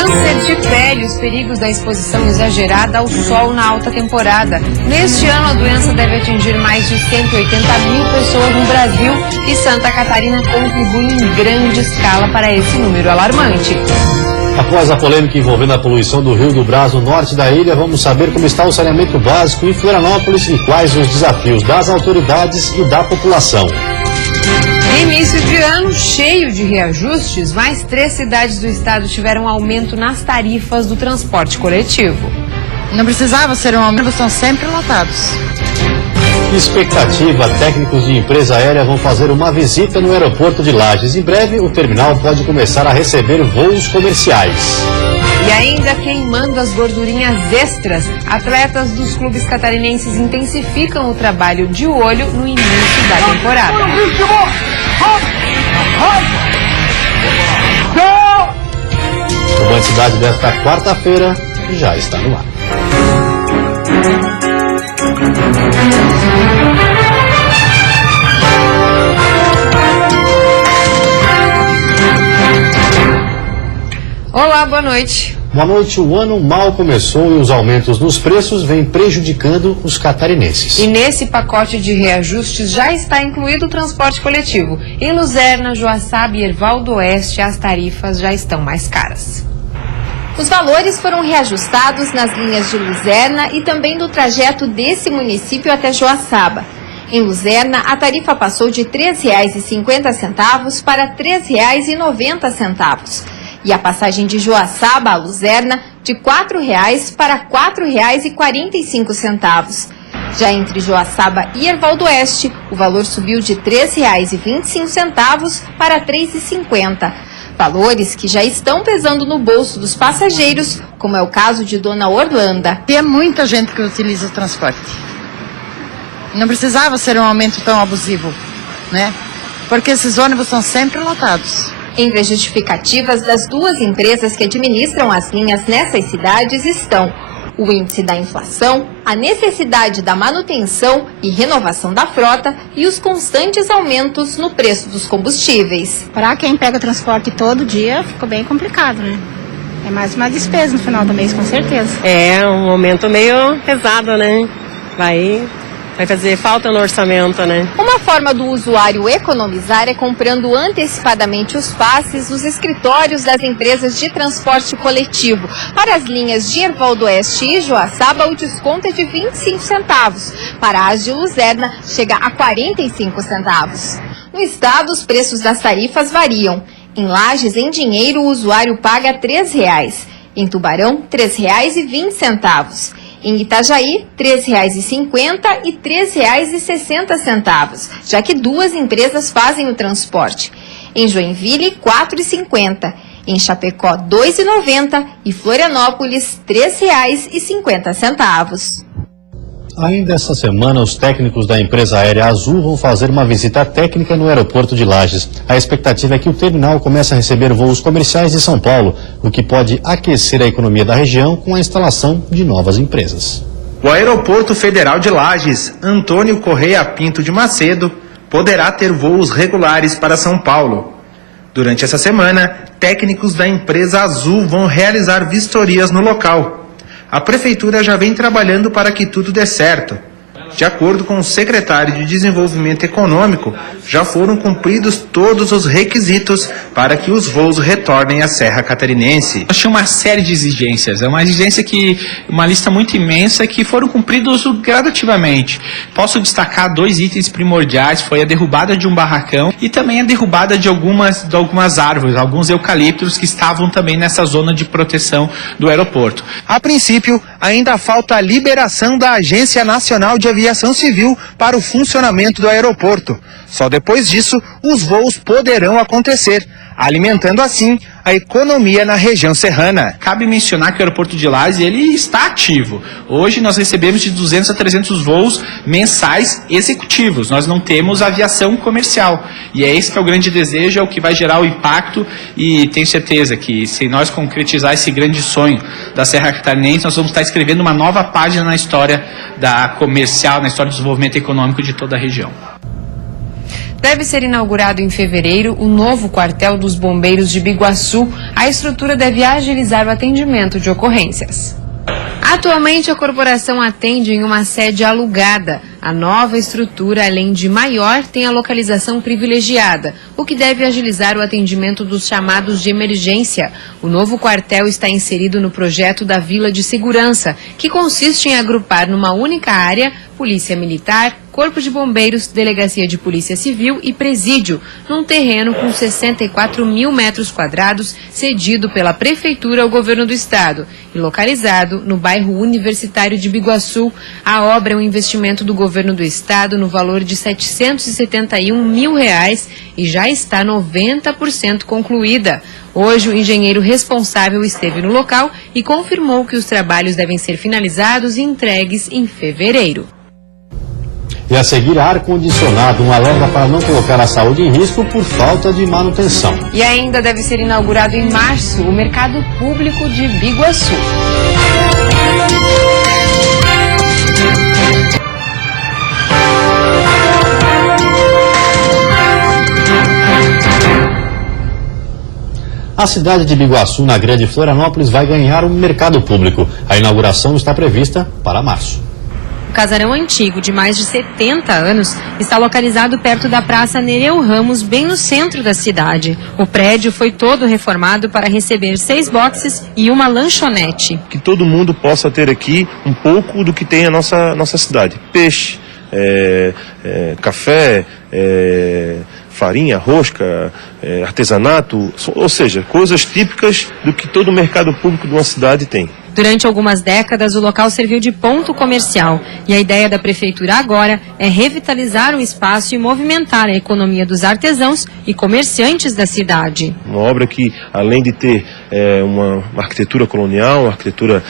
Câncer de pele, os perigos da exposição exagerada ao sol na alta temporada. Neste ano, a doença deve atingir mais de 180 mil pessoas no Brasil e Santa Catarina contribui em grande escala para esse número alarmante. Após a polêmica envolvendo a poluição do Rio do Brás, no norte da ilha, vamos saber como está o saneamento básico em Florianópolis e quais os desafios das autoridades e da população. Início de ano cheio de reajustes, mais 3 cidades do estado tiveram aumento nas tarifas do transporte coletivo. Não precisava ser um aumento, são sempre lotados. Expectativa, técnicos de empresa aérea vão fazer uma visita no aeroporto de Lages. Em breve, o terminal pode começar a receber voos comerciais. E ainda queimando as gordurinhas extras, atletas dos clubes catarinenses intensificam o trabalho de olho no início da temporada. O Band Cidade desta quarta-feira já está no ar. Olá, boa noite. Boa noite. O ano mal começou e os aumentos nos preços vêm prejudicando os catarinenses. E nesse pacote de reajustes já está incluído o transporte coletivo. Em Luzerna, Joaçaba e Erval do Oeste, as tarifas já estão mais caras. Os valores foram reajustados nas linhas de Luzerna e também do trajeto desse município até Joaçaba. Em Luzerna, a tarifa passou de R$ 3,50 para R$ 3,90. E a passagem de Joaçaba a Luzerna, de R$ 4,00 para R$ 4,45. Já entre Joaçaba e Erval do Oeste, o valor subiu de R$ 3,25 para R$ 3,50. Valores que já estão pesando no bolso dos passageiros, como é o caso de Dona Orlanda. Tem muita gente que utiliza o transporte. Não precisava ser um aumento tão abusivo, né? Porque esses ônibus são sempre lotados. Entre as justificativas das duas empresas que administram as linhas nessas cidades estão o índice da inflação, a necessidade da manutenção e renovação da frota e os constantes aumentos no preço dos combustíveis. Para quem pega transporte todo dia, ficou bem complicado, né? É mais uma despesa no final do mês, com certeza. É um aumento meio pesado, né? Vai fazer falta no orçamento, né? Uma forma do usuário economizar é comprando antecipadamente os passes nos escritórios das empresas de transporte coletivo. Para as linhas de Erval do Oeste e Joaçaba, o desconto é de 25 centavos. Para as de Luzerna, chega a 45 centavos. No estado, os preços das tarifas variam. Em Lages, em dinheiro, o usuário paga R$ 3,00. Em Tubarão, R$ 3,20. Em Itajaí, R$ 3,50 e R$ 3,60, já que duas empresas fazem o transporte. Em Joinville, R$ 4,50. Em Chapecó, R$ 2,90 e Florianópolis, R$ 3,50. Ainda esta semana, os técnicos da empresa aérea Azul vão fazer uma visita técnica no aeroporto de Lages. A expectativa é que o terminal comece a receber voos comerciais de São Paulo, o que pode aquecer a economia da região com a instalação de novas empresas. O Aeroporto Federal de Lages, Antônio Correia Pinto de Macedo, poderá ter voos regulares para São Paulo. Durante essa semana, técnicos da empresa Azul vão realizar vistorias no local. A Prefeitura já vem trabalhando para que tudo dê certo. De acordo com o secretário de Desenvolvimento Econômico, já foram cumpridos todos os requisitos para que os voos retornem à Serra Catarinense. Nós tínhamos uma série de exigências, uma lista muito imensa que foram cumpridos gradativamente. Posso destacar 2 itens primordiais, foi a derrubada de um barracão e também a derrubada de algumas árvores, alguns eucaliptos que estavam também nessa zona de proteção do aeroporto. A princípio, ainda falta a liberação da Agência Nacional de Aviação Civil para o funcionamento do aeroporto. Só depois disso, os voos poderão acontecer, alimentando assim a economia na região serrana. Cabe mencionar que o aeroporto de Lages ele está ativo. Hoje nós recebemos de 200 a 300 voos mensais executivos. Nós não temos aviação comercial. E é esse que é o grande desejo, é o que vai gerar o impacto, e tenho certeza que se nós concretizar esse grande sonho da Serra Catarinense, nós vamos estar escrevendo uma nova página na história da comercial, na história do desenvolvimento econômico de toda a região. Deve ser inaugurado em fevereiro o novo quartel dos bombeiros de Biguaçu. A estrutura deve agilizar o atendimento de ocorrências. Atualmente, a corporação atende em uma sede alugada. A nova estrutura, além de maior, tem a localização privilegiada, o que deve agilizar o atendimento dos chamados de emergência. O novo quartel está inserido no projeto da Vila de Segurança, que consiste em agrupar numa única área Polícia Militar, Corpo de Bombeiros, Delegacia de Polícia Civil e Presídio, num terreno com 64 mil metros quadrados, cedido pela Prefeitura ao Governo do Estado e localizado no bairro Universitário de Biguaçu. A obra é um investimento do Governo do Estado no valor de R$ 771 mil e já está 90% concluída. Hoje, o engenheiro responsável esteve no local e confirmou que os trabalhos devem ser finalizados e entregues em fevereiro. E a seguir, ar-condicionado, um alerta para não colocar a saúde em risco por falta de manutenção. E ainda deve ser inaugurado em março o Mercado Público de Biguaçu. A cidade de Biguaçu, na Grande Florianópolis, vai ganhar um mercado público. A inauguração está prevista para março. O casarão antigo, de mais de 70 anos, está localizado perto da Praça Nereu Ramos, bem no centro da cidade. O prédio foi todo reformado para receber 6 boxes e uma lanchonete. Que todo mundo possa ter aqui um pouco do que tem a nossa cidade. Peixe, café, farinha, rosca, artesanato, ou seja, coisas típicas do que todo mercado público de uma cidade tem. Durante algumas décadas, o local serviu de ponto comercial e a ideia da prefeitura agora é revitalizar o espaço e movimentar a economia dos artesãos e comerciantes da cidade. Uma obra que, além de ter uma arquitetura colonial, uma arquitetura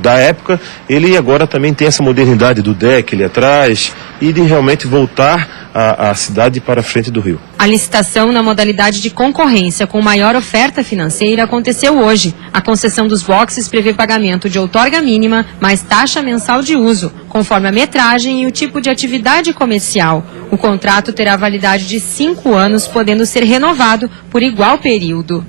da época, ele agora também tem essa modernidade do deck ali atrás e de realmente voltar a cidade para a frente do rio. A licitação na modalidade de concorrência com maior oferta financeira aconteceu hoje. A concessão dos boxes prevê pagamento de outorga mínima mais taxa mensal de uso, conforme a metragem e o tipo de atividade comercial. O contrato terá validade de 5 anos, podendo ser renovado por igual período.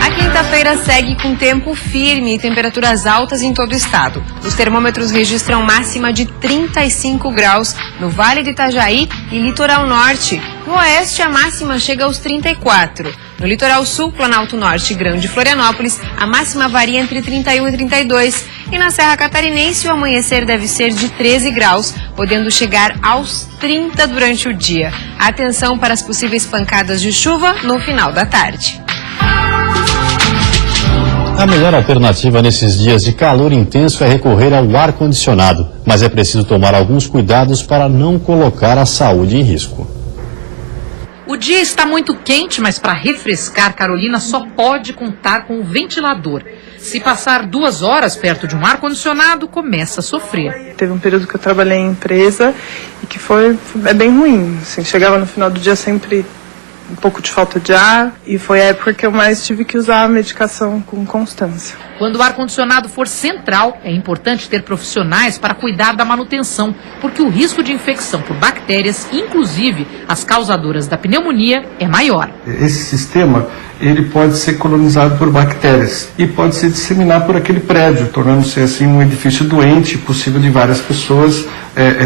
A quinta-feira segue com tempo firme e temperaturas altas em todo o estado. Os termômetros registram máxima de 35 graus no Vale do Itajaí e Litoral Norte. No oeste, a máxima chega aos 34. No Litoral Sul, Planalto Norte e Grande Florianópolis, a máxima varia entre 31 e 32. E na Serra Catarinense, o amanhecer deve ser de 13 graus, podendo chegar aos 30 durante o dia. Atenção para as possíveis pancadas de chuva no final da tarde. A melhor alternativa nesses dias de calor intenso é recorrer ao ar-condicionado, mas é preciso tomar alguns cuidados para não colocar a saúde em risco. O dia está muito quente, mas para refrescar, Carolina só pode contar com o ventilador. Se passar 2 horas perto de um ar-condicionado, começa a sofrer. Teve um período que eu trabalhei em empresa e que é bem ruim. Assim, chegava no final do dia sempre um pouco de falta de ar e foi a época que eu mais tive que usar a medicação com constância. Quando o ar-condicionado for central, é importante ter profissionais para cuidar da manutenção, porque o risco de infecção por bactérias, inclusive as causadoras da pneumonia, é maior. Esse sistema ele pode ser colonizado por bactérias e pode se disseminar por aquele prédio, tornando-se assim um edifício doente, possível de várias pessoas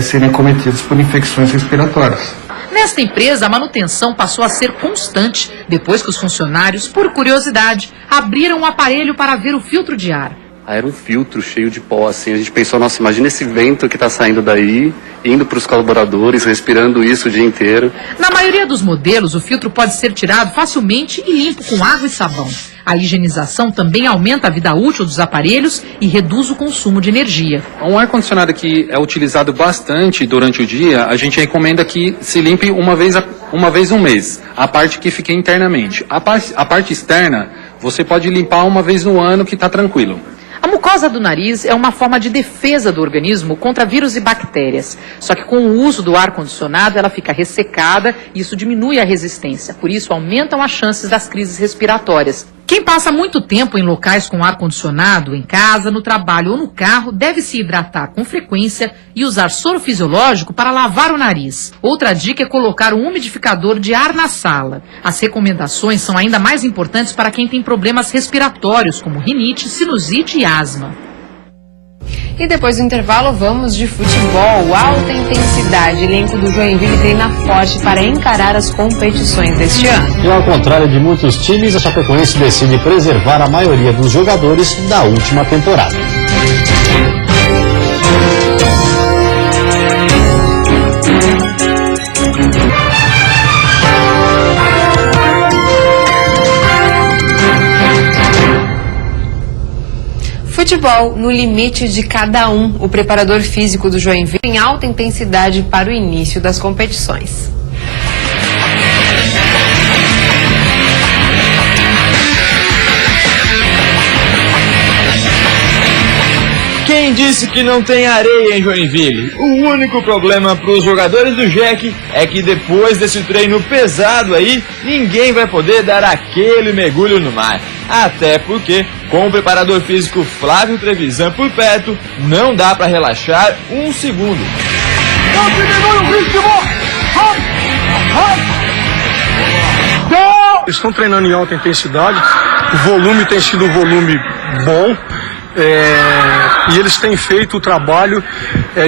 serem acometidas por infecções respiratórias. Nesta empresa, a manutenção passou a ser constante, depois que os funcionários, por curiosidade, abriram o aparelho para ver o filtro de ar. Era um filtro cheio de pó, assim, a gente pensou, nossa, imagina esse vento que está saindo daí, indo para os colaboradores, respirando isso o dia inteiro. Na maioria dos modelos, o filtro pode ser tirado facilmente e limpo com água e sabão. A higienização também aumenta a vida útil dos aparelhos e reduz o consumo de energia. Um ar-condicionado que é utilizado bastante durante o dia, a gente recomenda que se limpe uma vez no mês, a parte que fica internamente. A parte externa, você pode limpar uma vez no ano que está tranquilo. A mucosa do nariz é uma forma de defesa do organismo contra vírus e bactérias. Só que com o uso do ar-condicionado, ela fica ressecada e isso diminui a resistência. Por isso, aumentam as chances das crises respiratórias. Quem passa muito tempo em locais com ar-condicionado, em casa, no trabalho ou no carro, deve se hidratar com frequência e usar soro fisiológico para lavar o nariz. Outra dica é colocar um umidificador de ar na sala. As recomendações são ainda mais importantes para quem tem problemas respiratórios, como rinite, sinusite e asma. E depois do intervalo, vamos de futebol. Alta intensidade. Elenco do Joinville treina forte para encarar as competições deste ano. E ao contrário de muitos times, a Chapecoense decide preservar a maioria dos jogadores da última temporada. Futebol no limite de cada um. O preparador físico do Joinville em alta intensidade para o início das competições. Quem disse que não tem areia em Joinville? O único problema para os jogadores do JEC é que depois desse treino pesado aí, ninguém vai poder dar aquele mergulho no mar. Até porque, com o preparador físico Flávio Trevisan por perto, não dá para relaxar um segundo. Eles estão treinando em alta intensidade, o volume tem sido um volume bom. E eles têm feito o trabalho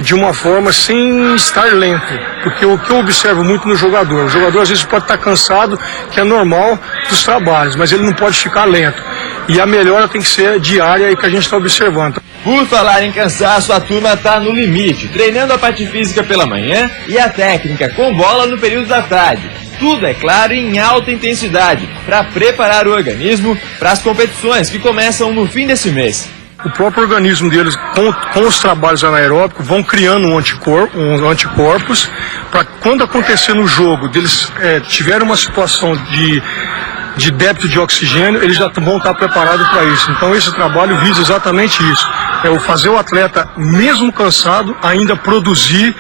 de uma forma sem estar lento, porque o que eu observo muito no jogador, o jogador às vezes pode estar cansado, que é normal dos trabalhos, mas ele não pode ficar lento, e a melhora tem que ser diária e que a gente está observando. Por falar em cansaço, a turma está no limite, treinando a parte física pela manhã e a técnica com bola no período da tarde. Tudo, é claro, em alta intensidade, para preparar o organismo para as competições que começam no fim desse mês. O próprio organismo deles, com os trabalhos anaeróbicos, vão criando anticorpos para quando acontecer no jogo, deles tiverem uma situação de débito de oxigênio, eles já vão estar preparados para isso. Então esse trabalho visa exatamente isso, é o fazer o atleta, mesmo cansado, ainda produzir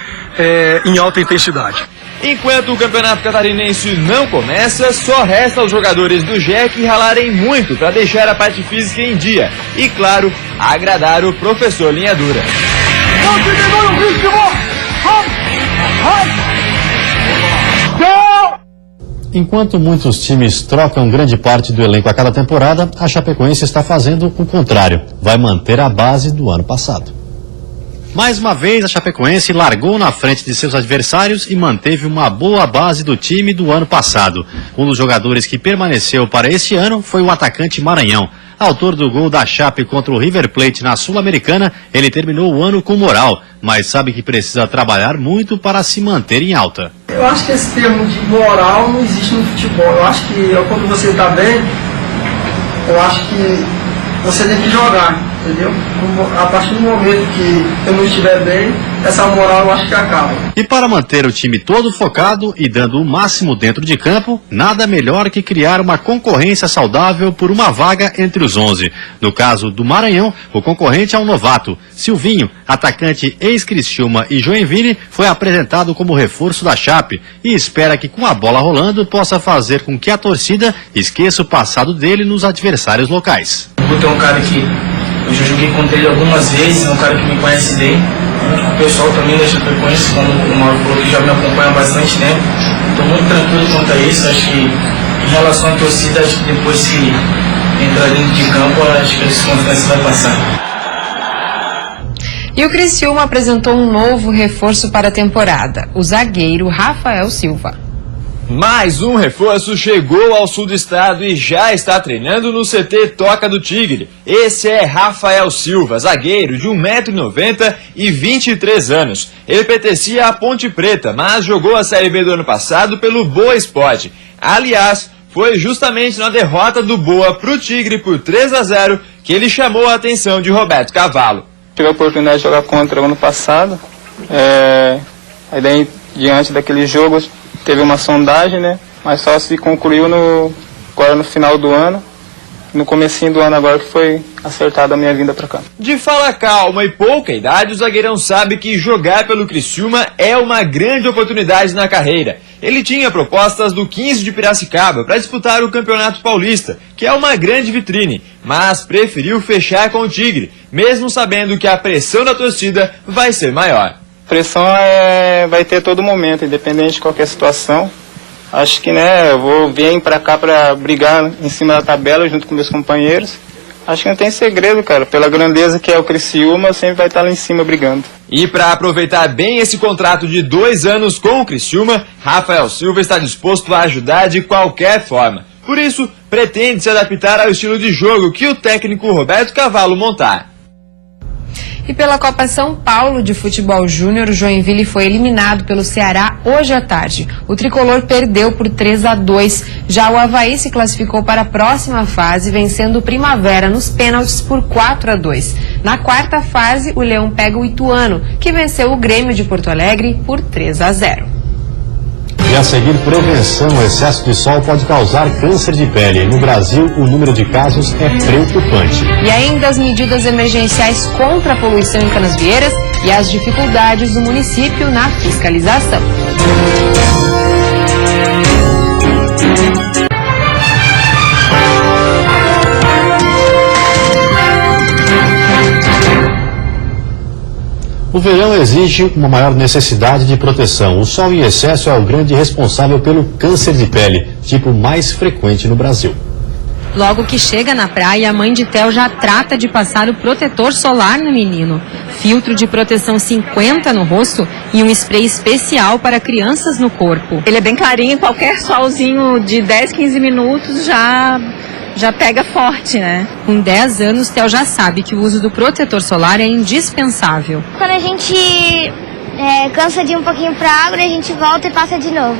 em alta intensidade. Enquanto o campeonato catarinense não começa, só resta aos jogadores do JEC ralarem muito para deixar a parte física em dia e, claro, agradar o professor Linha Dura. Enquanto muitos times trocam grande parte do elenco a cada temporada, a Chapecoense está fazendo o contrário. Vai manter a base do ano passado. Mais uma vez, a Chapecoense largou na frente de seus adversários e manteve uma boa base do time do ano passado. Um dos jogadores que permaneceu para este ano foi o atacante Maranhão. Autor do gol da Chape contra o River Plate na Sul-Americana, ele terminou o ano com moral, mas sabe que precisa trabalhar muito para se manter em alta. Eu acho que esse termo de moral não existe no futebol. Eu acho que quando você está bem, eu acho que você tem que jogar, entendeu? A partir do momento que eu não estiver bem, essa moral eu acho que acaba. E para manter o time todo focado e dando o máximo dentro de campo, nada melhor que criar uma concorrência saudável por uma vaga entre os 11. No caso do Maranhão, o concorrente é um novato. Silvinho, atacante ex-Criciúma e Joinville, foi apresentado como reforço da Chape e espera que com a bola rolando possa fazer com que a torcida esqueça o passado dele nos adversários locais. O Guto é um cara que eu já joguei contra ele algumas vezes, é um cara que me conhece bem. O pessoal também da Chapecoense, como o Mauro falou, que já me acompanha há bastante tempo. Estou muito tranquilo quanto a isso. Acho que em relação à torcida, acho que depois que entrar dentro de campo, acho que essa confiança vai passar. E o Criciúma apresentou um novo reforço para a temporada, o zagueiro Rafael Silva. Mais um reforço chegou ao sul do estado e já está treinando no CT Toca do Tigre. Esse é Rafael Silva, zagueiro de 1,90 m e 23 anos. Ele pertencia à Ponte Preta, mas jogou a Série B do ano passado pelo Boa Esporte. Aliás, foi justamente na derrota do Boa para o Tigre por 3-0 que ele chamou a atenção de Roberto Cavalo. Tive a oportunidade de jogar contra o ano passado, aí daí, diante daquele jogo teve uma sondagem, né? Mas só se concluiu agora no final do ano. no comecinho do ano agora que foi acertada a minha vinda para cá. De fala calma e pouca idade, o zagueirão sabe que jogar pelo Criciúma é uma grande oportunidade na carreira. Ele tinha propostas do 15 de Piracicaba para disputar o Campeonato Paulista, que é uma grande vitrine, mas preferiu fechar com o Tigre, mesmo sabendo que a pressão da torcida vai ser maior. Pressão vai ter a todo momento, independente de qualquer situação. Acho que eu vir para cá para brigar em cima da tabela junto com meus companheiros. Acho que não tem segredo, cara. Pela grandeza que é o Criciúma, sempre vai estar lá em cima brigando. E para aproveitar bem esse contrato de 2 anos com o Criciúma, Rafael Silva está disposto a ajudar de qualquer forma. Por isso, pretende se adaptar ao estilo de jogo que o técnico Roberto Cavalo montar. E pela Copa São Paulo de Futebol Júnior, o Joinville foi eliminado pelo Ceará hoje à tarde. O tricolor perdeu por 3-2. Já o Avaí se classificou para a próxima fase, vencendo o Primavera nos pênaltis por 4-2. Na quarta fase, o Leão pega o Ituano, que venceu o Grêmio de Porto Alegre por 3-0. E a seguir, prevenção: o excesso de sol pode causar câncer de pele. No Brasil, o número de casos é preocupante. E ainda as medidas emergenciais contra a poluição em Canasvieiras e as dificuldades do município na fiscalização. O verão exige uma maior necessidade de proteção. O sol em excesso é o grande responsável pelo câncer de pele, tipo mais frequente no Brasil. Logo que chega na praia, a mãe de Theo já trata de passar o protetor solar no menino. Filtro de proteção 50 no rosto e um spray especial para crianças no corpo. Ele é bem clarinho, qualquer solzinho de 10, 15 minutos já pega forte, né? Com 10 anos, Theo já sabe que o uso do protetor solar é indispensável. Quando a gente cansa de ir um pouquinho para a água, a gente volta e passa de novo.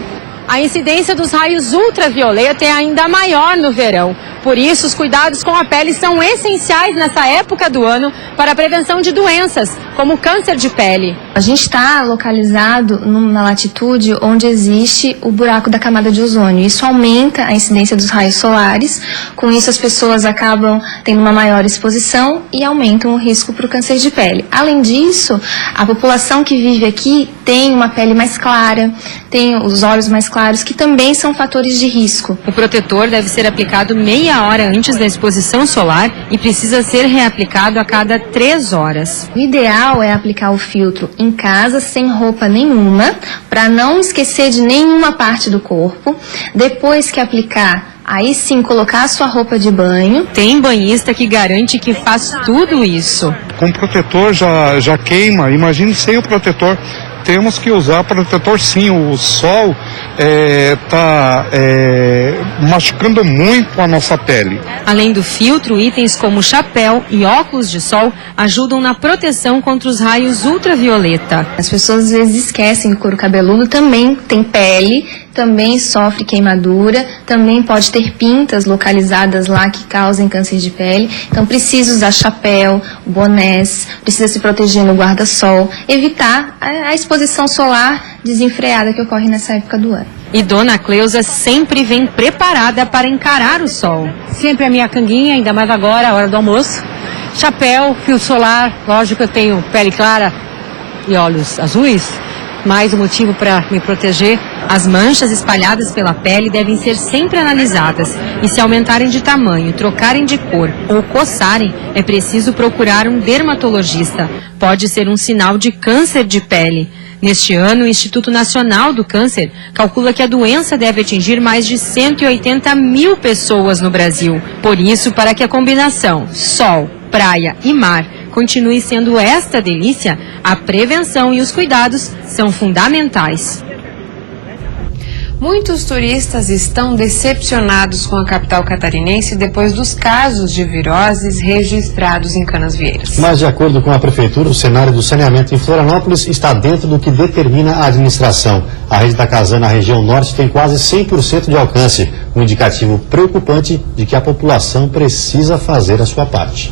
A incidência dos raios ultravioleta é ainda maior no verão. Por isso, os cuidados com a pele são essenciais nessa época do ano para a prevenção de doenças, como o câncer de pele. A gente está localizado na latitude onde existe o buraco da camada de ozônio. Isso aumenta a incidência dos raios solares. Com isso, as pessoas acabam tendo uma maior exposição e aumentam o risco para o câncer de pele. Além disso, a população que vive aqui tem uma pele mais clara, tem os olhos mais claros, que também são fatores de risco. O protetor deve ser aplicado meia hora antes da exposição solar e precisa ser reaplicado a cada 3 horas. O ideal é aplicar o filtro em casa sem roupa nenhuma, para não esquecer de nenhuma parte do corpo. Depois que aplicar, aí sim colocar a sua roupa de banho. Tem banhista que garante que faz tudo isso. Com protetor já queima, imagine sem o protetor. Temos que usar protetor sim, o sol está machucando muito a nossa pele. Além do filtro, itens como chapéu e óculos de sol ajudam na proteção contra os raios ultravioleta. As pessoas às vezes esquecem que o couro cabeludo também tem pele, também sofre queimadura, também pode ter pintas localizadas lá que causem câncer de pele. Então precisa usar chapéu, bonés, precisa se proteger no guarda-sol, evitar a exposição solar desenfreada que ocorre nessa época do ano. E Dona Cleusa sempre vem preparada para encarar o sol. Sempre a minha canguinha, ainda mais agora, a hora do almoço. Chapéu, fio solar, lógico que eu tenho pele clara e olhos azuis. Mais um motivo para me proteger. As manchas espalhadas pela pele devem ser sempre analisadas e, se aumentarem de tamanho, trocarem de cor ou coçarem, é preciso procurar um dermatologista. Pode ser um sinal de câncer de pele. Neste ano, o Instituto Nacional do Câncer calcula que a doença deve atingir mais de 180 mil pessoas no Brasil. Por isso, para que a combinação sol, praia e mar continue sendo esta delícia, a prevenção e os cuidados são fundamentais. Muitos turistas estão decepcionados com a capital catarinense depois dos casos de viroses registrados em Canasvieiras. Mas, de acordo com a Prefeitura, o cenário do saneamento em Florianópolis está dentro do que determina a administração. A rede da Casana, na região norte, tem quase 100% de alcance, um indicativo preocupante de que a população precisa fazer a sua parte.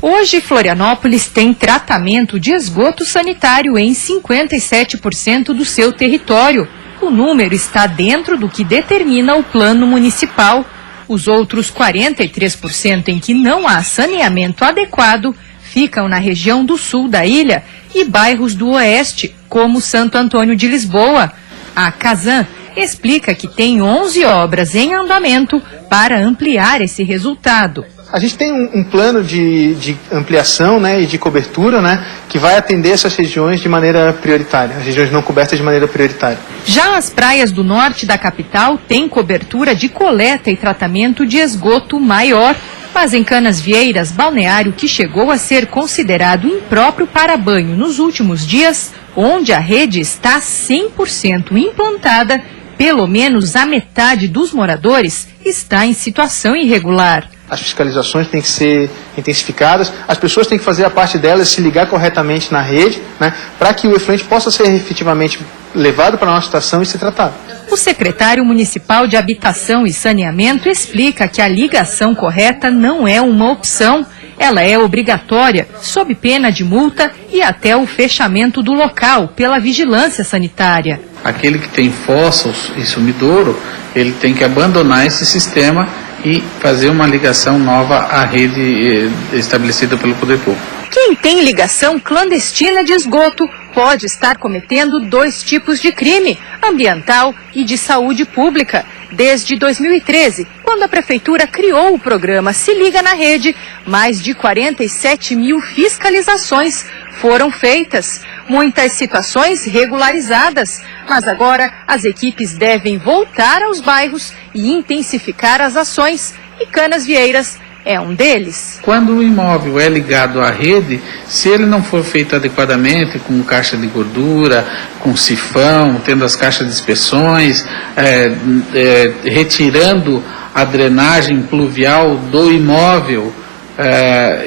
Hoje, Florianópolis tem tratamento de esgoto sanitário em 57% do seu território. O número está dentro do que determina o plano municipal. Os outros 43% em que não há saneamento adequado ficam na região do sul da ilha e bairros do oeste, como Santo Antônio de Lisboa. A Casan explica que tem 11 obras em andamento para ampliar esse resultado. A gente tem um plano de ampliação, né, e de cobertura, né, que vai atender essas regiões de maneira prioritária, as regiões não cobertas de maneira prioritária. Já as praias do norte da capital têm cobertura de coleta e tratamento de esgoto maior, mas em Canasvieiras, balneário que chegou a ser considerado impróprio para banho nos últimos dias, onde a rede está 100% implantada, pelo menos a metade dos moradores está em situação irregular. As fiscalizações têm que ser intensificadas, as pessoas têm que fazer a parte delas, se ligar corretamente na rede, né, para que o efluente possa ser efetivamente levado para a nossa estação e ser tratado. O secretário municipal de Habitação e Saneamento explica que a ligação correta não é uma opção, ela é obrigatória, sob pena de multa e até o fechamento do local pela vigilância sanitária. Aquele que tem fossa e sumidouro, ele tem que abandonar esse sistema e fazer uma ligação nova à rede estabelecida pelo Poder Público. Quem tem ligação clandestina de esgoto pode estar cometendo 2 tipos de crime, ambiental e de saúde pública. Desde 2013, quando a Prefeitura criou o programa Se Liga na Rede, mais de 47 mil fiscalizações foram feitas. Muitas situações regularizadas, mas agora as equipes devem voltar aos bairros e intensificar as ações, e Canasvieiras é um deles. Quando o imóvel é ligado à rede, se ele não for feito adequadamente, com caixa de gordura, com sifão, tendo as caixas de inspeções, retirando a drenagem pluvial do imóvel,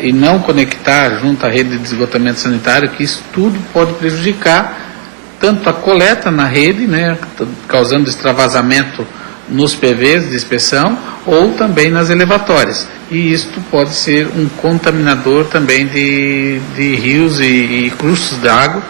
e não conectar junto à rede de esgotamento sanitário, que isso tudo pode prejudicar tanto a coleta na rede, né, causando extravasamento nos PVs de inspeção, ou também nas elevatórias. E isto pode ser um contaminador também de rios e cursos d'água.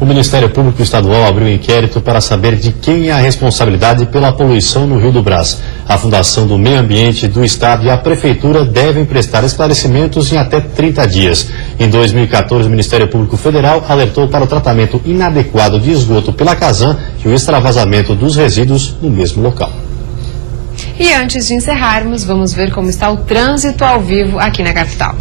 O Ministério Público Estadual abriu um inquérito para saber de quem é a responsabilidade pela poluição no Rio do Brás. A Fundação do Meio Ambiente do Estado e a Prefeitura devem prestar esclarecimentos em até 30 dias. Em 2014, o Ministério Público Federal alertou para o tratamento inadequado de esgoto pela Casan e o extravasamento dos resíduos no mesmo local. E antes de encerrarmos, vamos ver como está o trânsito ao vivo aqui na capital.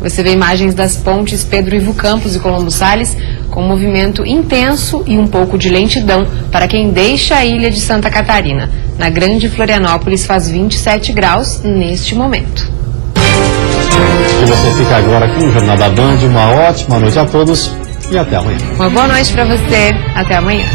Você vê imagens das pontes Pedro Ivo Campos e Colombo Salles com movimento intenso e um pouco de lentidão para quem deixa a ilha de Santa Catarina. Na Grande Florianópolis faz 27 graus neste momento. E você fica agora aqui no Jornal da Band. Uma ótima noite a todos e até amanhã. Uma boa noite para você. Até amanhã.